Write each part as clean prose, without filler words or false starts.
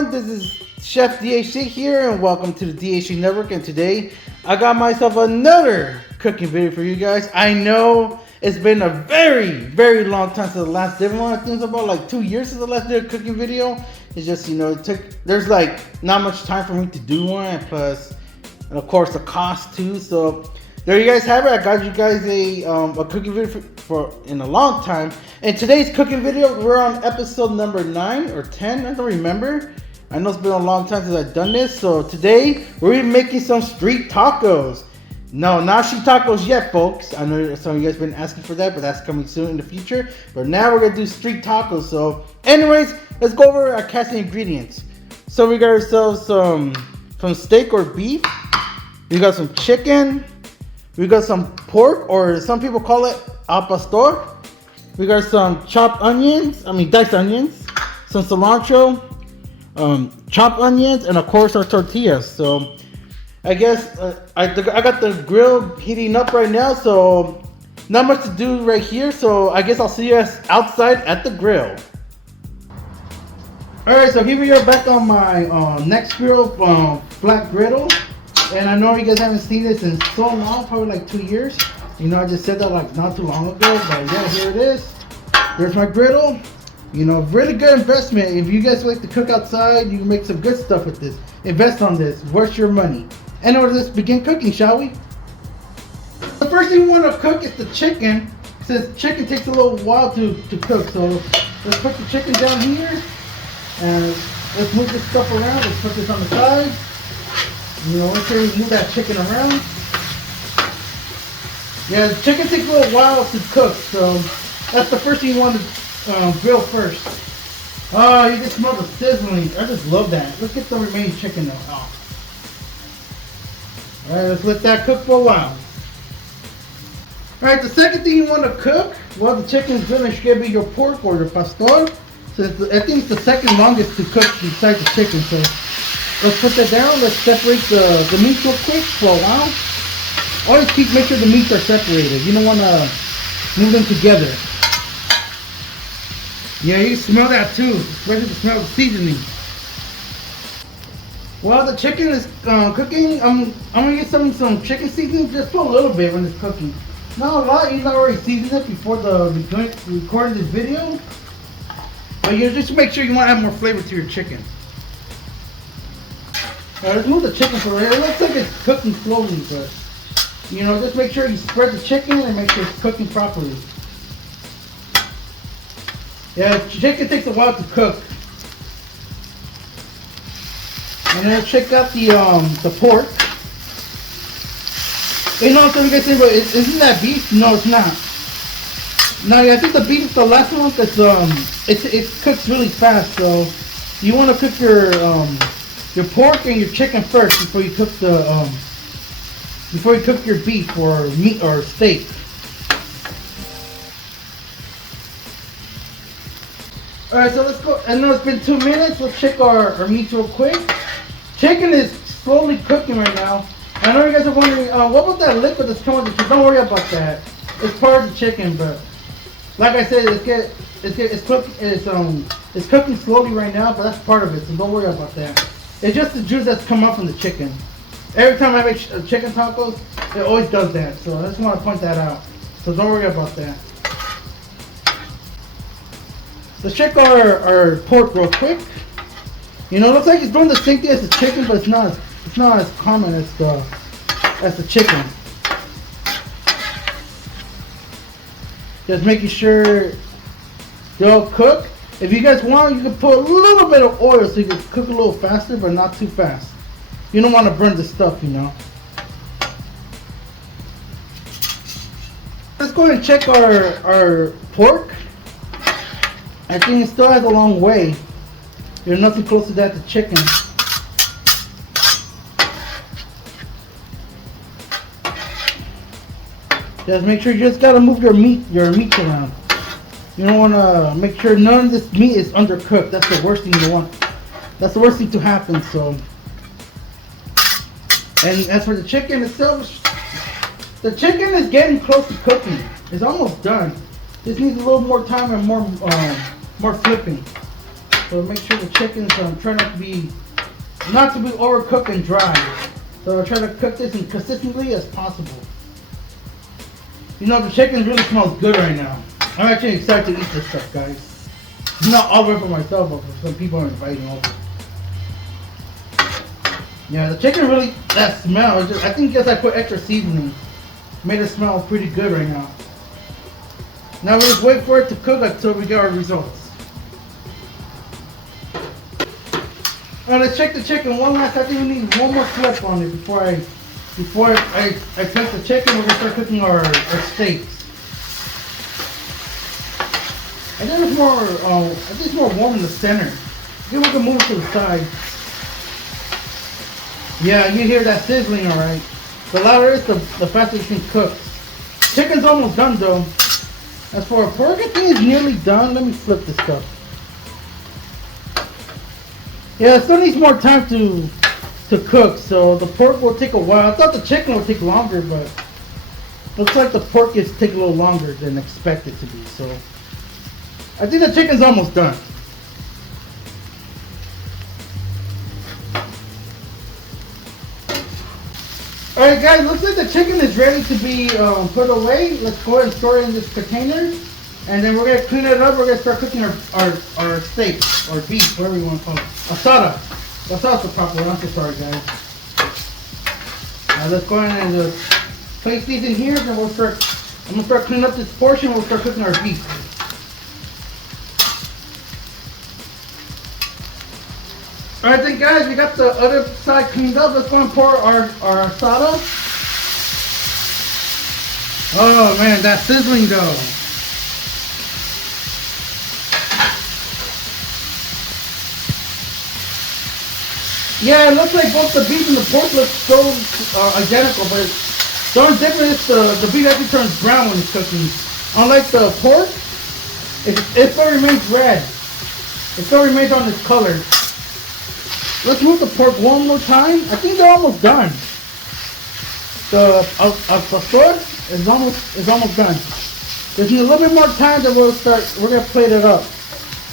everyone, this is Chef DHC here and welcome to the DHC Network, and today I got myself another cooking video for you guys. I know it's been a very long time since the last did one. I think it's about like 2 years since the last did a cooking video. It's just, there's like not much time for me to do one, and plus, and of course the cost too. So there you guys have it. I got you guys a cooking video for in a long time. And today's cooking video, we're on episode number 9 or 10. I don't remember. I know it's been a long time since I've done this. So today we're making some street tacos. No, not street tacos yet, folks. I know some of you guys been asking for that, but that's coming soon in the future. But now we're gonna do street tacos. So, anyways, let's go over our cast ingredients. So we got ourselves some steak or beef. We got some chicken. We got some pork, or some people call it al pastor. We got some chopped onions, diced onions, some cilantro, chopped onions, and of course our tortillas. So I guess I got the grill heating up right now, so not much to do right here. So I guess I'll see you guys outside at the grill. Alright, so here we are back on my next grill, flat griddle. And I know you guys haven't seen this in so long, probably like 2 years. I just said that like not too long ago, but yeah, here it is. There's my griddle. Really good investment. If you guys like to cook outside, you can make some good stuff with this. Invest on this. Worth your money. And let's begin cooking, shall we? The first thing we want to cook is the chicken. Since chicken takes a little while to cook, so let's put the chicken down here. And let's move this stuff around. Let's put this on the side. Make sure you move that chicken around. Yeah, the chicken takes a little while to cook, so that's the first thing you want to grill first. Oh, you can smell the sizzling. I just love that. Let's get the remaining chicken though off. Alright, let's let that cook for a while. Alright, the second thing you want to cook while the chicken is grilling should be your pork or your pastor. So I think it's the second longest to cook besides the chicken. So let's put that down. Let's separate the meat real quick for a while. Always make sure the meats are separated. You don't want to move them together. Yeah, you smell that too, especially the smell of the seasoning. While the chicken is cooking, I'm gonna get some chicken seasoning, just a little bit when it's cooking. Not a lot. You already seasoned it before recording this video. But you just make sure you want to add more flavor to your chicken. Alright, let's move the chicken for right. It looks like it's cooking slowly, but just make sure you spread the chicken and make sure it's cooking properly. Yeah, chicken takes a while to cook. And then check out the pork. So you guys say, but isn't that beef? No, it's not. No, I think the beef is the last one because it cooks really fast. So you want to cook your pork and your chicken first before you cook your beef or meat or steak. Alright, so let's go. I know it's been 2 minutes. Let's check our meat real quick. Chicken is slowly cooking right now. I know you guys are wondering, what about that liquid that's coming with the chicken? Don't worry about that. It's part of the chicken, but like I said, it's cooking slowly right now, but that's part of it, so don't worry about that. It's just the juice that's come up from the chicken. Every time I make chicken tacos, it always does that, so I just want to point that out. So don't worry about that. Let's check our pork real quick. It looks like it's doing the same thing as the chicken, but it's not as common as the chicken. Just making sure they're all cooked. If you guys want, you can put a little bit of oil so you can cook a little faster, but not too fast. You don't want to burn the stuff, Let's go ahead and check our pork. I think it still has a long way. There's nothing close to that to chicken. Just make sure you just gotta move your meat around. You don't want to make sure none of this meat is undercooked. That's the worst thing you want. That's the worst thing to happen. So, and as for the chicken itself, the chicken is getting close to cooking. It's almost done. This needs a little more time and more flipping. So make sure the chickens try not to be overcooked and dry. So I'll try to cook this as consistently as possible. You know, the chicken really smells good right now. I'm actually excited to eat this stuff, guys. Not all for myself, but for some people I'm inviting over. Yeah, the chicken really, that smell, I think I put extra seasoning. Made it smell pretty good right now. Now we'll just wait for it to cook until we get our results. Alright, let's check the chicken one last. I think we need one more flip on it before I cook the chicken. We're gonna start cooking our steaks. I think it's more warm in the center. I think we can move it to the side. Yeah, you hear that sizzling, alright. The louder it is, the faster it can cook. Chicken's almost done though. As for our pork, I think it's nearly done. Let me flip this stuff. Yeah, it still needs more time to cook, so the pork will take a while. I thought the chicken would take longer, but looks like the pork is taking a little longer than expected to be. So I think the chicken's almost done. Alright guys, looks like the chicken is ready to be put away. Let's go ahead and store it in this container. And then we're going to clean it up. We're going to start cooking our steak, or beef, whatever you want to call it. Asada. Asada's the proper one. I'm so sorry guys. Let's go ahead and just place these in here. Then I'm going to start cleaning up this portion. We'll start cooking our beef. Alright then guys, we got the other side cleaned up. Let's go and pour our asada. Oh man, that's sizzling though. Yeah, it looks like both the beef and the pork look so identical, but the only difference is the beef actually turns brown when it's cooking. Unlike the pork, it still remains red. It still remains on its color. Let's move the pork one more time. I think they're almost done. The pastor is almost done. There's a little bit more time that we're gonna plate it up.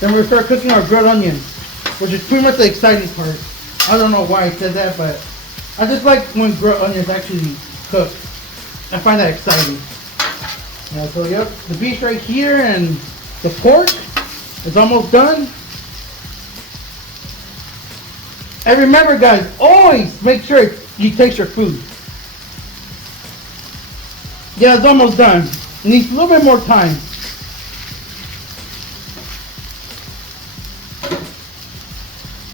Then we're gonna start cooking our grilled onions, which is pretty much the exciting part. I don't know why I said that, but I just like when grilled onions actually cook. I find that exciting. Yeah, so yep, the beef right here and the pork is almost done. And remember guys, always make sure you taste your food. Yeah, it's almost done. It needs a little bit more time.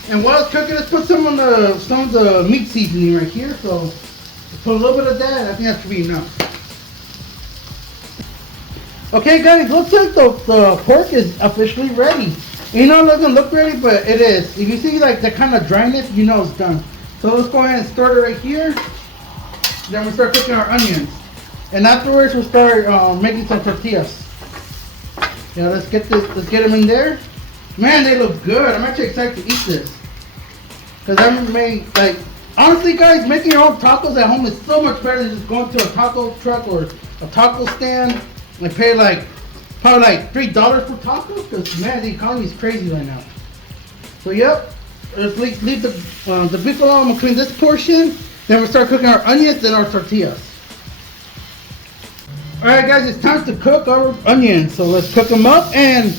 And while it's cooking, let's put some of the meat seasoning right here. So let's put a little bit of that. I think that should be enough. Okay guys, looks like the pork is officially ready. You know, it doesn't look ready, but it is. If you see like the kind of dryness, you know it's done. So let's go ahead and start it right here. Then we'll start cooking our onions. And afterwards we'll start making some tortillas. Yeah, let's get them in there. Man, they look good. I'm actually excited to eat this. Cause honestly guys, making your own tacos at home is so much better than just going to a taco truck or a taco stand and pay probably like $3 for tacos, because man, the economy is crazy right now. So yep, let's leave the beef alone. I'm gonna clean this portion. Then we'll start cooking our onions and our tortillas. Alright guys, it's time to cook our onions. So let's cook them up. And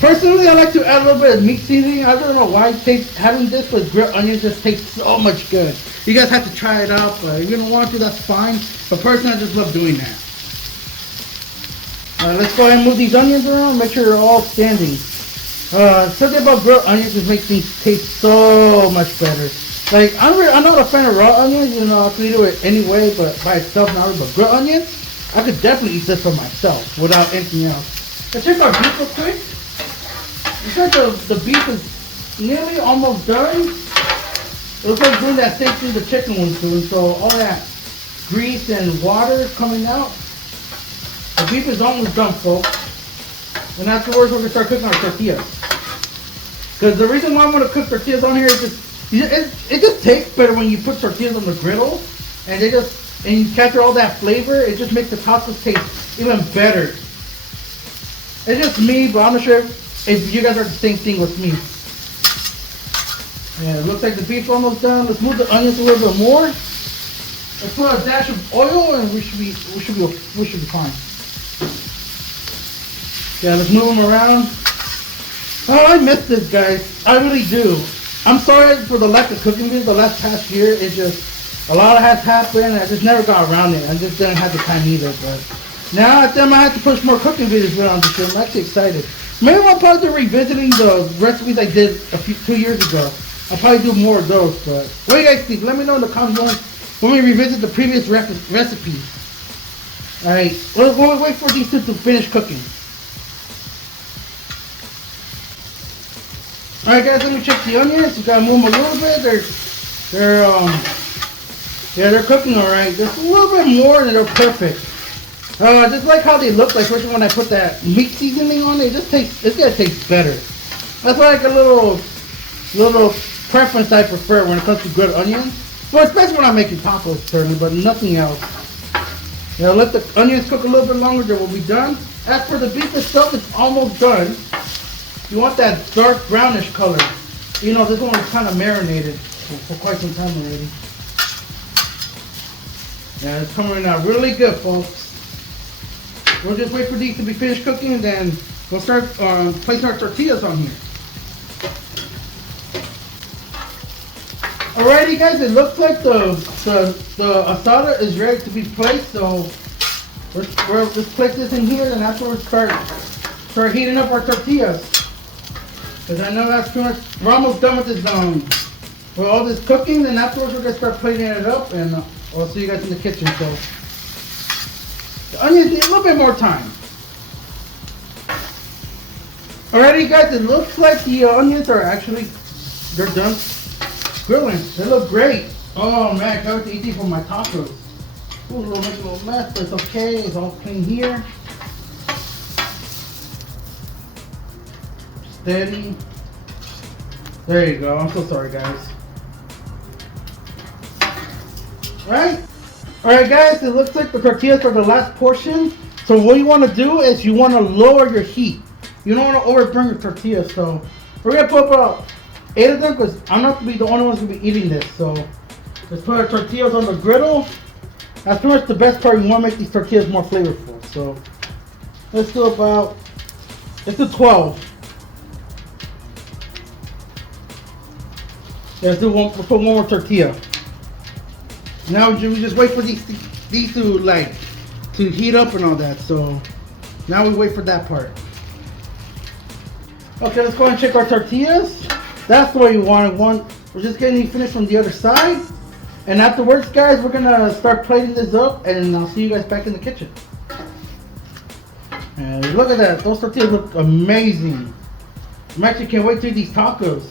personally, I like to add a little bit of meat seasoning. I don't know why having this with grilled onions just tastes so much good. You guys have to try it out, but if you don't want to, that's fine. But personally, I just love doing that. Let's go ahead and move these onions around, make sure they're all standing. Something about grilled onions just makes things taste so much better. Like, I'm not a fan of raw onions, you know, I can do it anyway, but by itself, not really. But grilled onions, I could definitely eat this for myself without anything else. Let's check our beef real quick. Looks like the beef is nearly almost done. It looks like doing that same thing the chicken was doing, so all that grease and water is coming out. The beef is almost done, folks. And afterwards, we're going to start cooking our tortillas. Because the reason why I'm going to cook tortillas on here is just, it just tastes better when you put tortillas on the griddle. And you capture all that flavor. It just makes the tacos taste even better. It's just me, but I'm not sure if you guys are the same thing with me. Yeah, it looks like the beef's almost done. Let's move the onions a little bit more. Let's put a dash of oil, and we should be fine. Yeah, let's move them around. Oh, I miss this, guys. I really do. I'm sorry for the lack of cooking videos the last past year. It's just a lot has happened. I just never got around it. I just didn't have the time either. But now I think I have to push more cooking videos around this year. I'm actually excited. Maybe I'll probably do revisiting the recipes I did 2 years ago. I'll probably do more of those. But what do you guys think? Let me know in the comments when we revisit the previous recipes. All right, we'll wait for these two to finish cooking. All right, guys, let me check the onions. You gotta move them a little bit. They're cooking all right. Just a little bit more, and they're perfect. Just like how they look, like especially when I put that meat seasoning on it, it's gonna taste better. That's like a little preference I prefer when it comes to grilled onions. Well, especially when I'm making tacos, certainly, but nothing else. You know, let the onions cook a little bit longer, then we'll be done. As for the beef itself, it's almost done. You want that dark brownish color. You know, this one is kind of marinated for quite some time already. Yeah, it's coming out really good, folks. We'll just wait for these to be finished cooking, and then we'll start placing our tortillas on here. Alrighty, guys, it looks like the asada is ready to be placed, so we'll just place this in here, and afterwards start heating up our tortillas. Because I know that's pretty much, we're almost done with this with all this cooking, and afterwards we're gonna start plating it up, and I'll see you guys in the kitchen. So the onions need a little bit more time. Alrighty, guys, it looks like the onions are they're done grilling. They look great. Oh man, I can't wait to eat these for my tacos. Ooh, make a little mess, but it's okay. It's all clean here. Steady. There you go. I'm so sorry, guys. Alright, guys, it looks like the tortillas are the last portion. So what you want to do is you want to lower your heat. You don't want to overburn your tortillas. So we're going to put about 8 of them, because I'm not going to be the only ones going to be eating this. So let's put our tortillas on the griddle. That's pretty much the best part. You want to make these tortillas more flavorful. So let's do 12. Let's do we'll put one more tortilla. Now we just wait for these to heat up and all that. So now we wait for that part. Okay, let's go ahead and check our tortillas. That's the way you want it. We're just getting finished from the other side. And afterwards, guys, we're gonna start plating this up, and I'll see you guys back in the kitchen. And look at that, those tortillas look amazing. I actually can't wait to eat these tacos.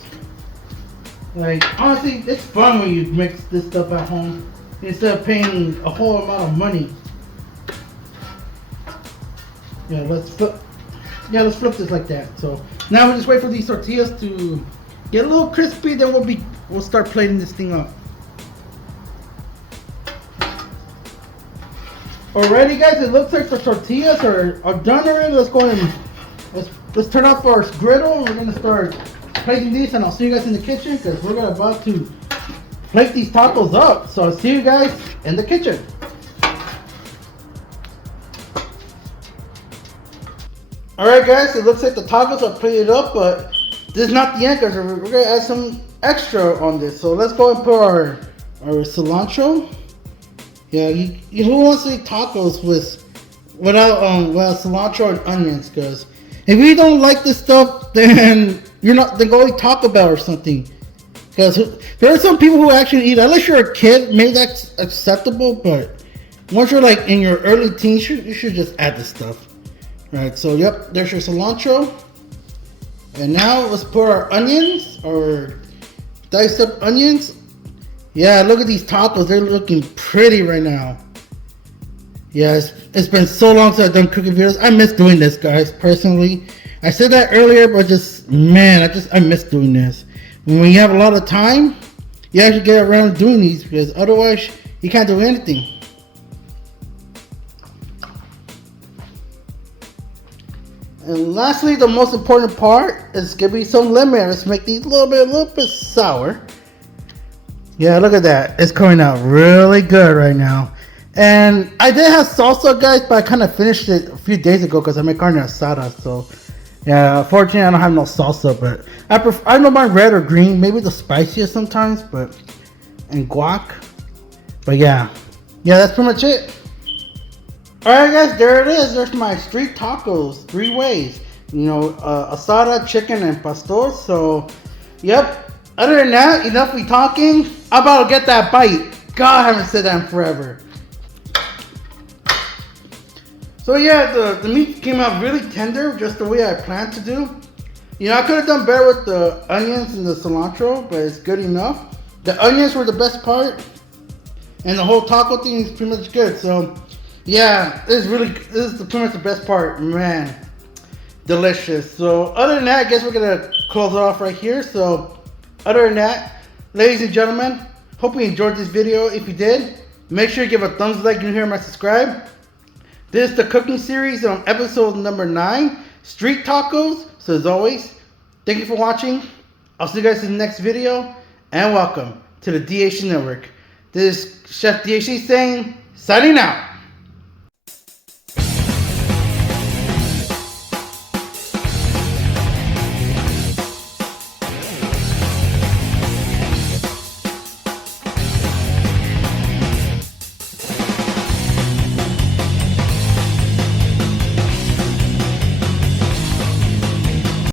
Like, honestly, it's fun when you mix this stuff at home instead of paying a whole amount of money. Yeah, let's flip this like that. So now we just wait for these tortillas to get a little crispy, then we'll start plating this thing up. Alrighty, guys, it looks like the tortillas are done already. Let's go ahead and let's turn off our griddle, and we're gonna start plating these, and I'll see you guys in the kitchen, because we're about to plate these tacos up. So I'll see you guys in the kitchen. Alright, guys, it looks like the tacos are plated up, but this is not the end, because we're gonna add some extra on this. So let's go and put our cilantro. Yeah, who wants to eat tacos without cilantro and onions? Because if you don't like this stuff, then then go eat Taco Bell or something. Because there are some people who actually eat. Unless you're a kid, maybe that's acceptable. But once you're like in your early teens, you should just add this stuff. Right. So yep, there's your cilantro. And now let's put our onions, or diced up onions. Yeah, look at these tacos. They're looking pretty right now. Yeah, it's been so long since I've done cooking videos. I miss doing this, guys, personally. I said that earlier, but I miss doing this. When you have a lot of time, you actually get around doing these, because otherwise you can't do anything. And lastly, the most important part is gonna be some lemon. Let's make these a little bit sour. Yeah, look at that. It's coming out really good right now. And I did have salsa, guys, but I kind of finished it a few days ago because I make carne asada. So, yeah, unfortunately, I don't have no salsa, but I don't mind red or green, maybe the spiciest sometimes, but and guac. But yeah, that's pretty much it. Alright, guys, there it is. There's my street tacos, 3 ways. Asada, chicken, and pastor. So, yep. Other than that, enough we talking. I'm about to get that bite. God, I haven't said that in forever. So yeah, the meat came out really tender, just the way I planned to do. I could have done better with the onions and the cilantro, but it's good enough. The onions were the best part, and the whole taco thing is pretty much good. So yeah, this is pretty much the best part, man. Delicious. So other than that, I guess we're gonna close it off right here. So other than that, ladies and gentlemen, hope you enjoyed this video. If you did, make sure you give a thumbs up, like, and hear my subscribe. This is the cooking series on episode number 9, Street Tacos. So as always, thank you for watching. I'll see you guys in the next video, and welcome to the DHC Network. This is Chef DHC saying, signing out.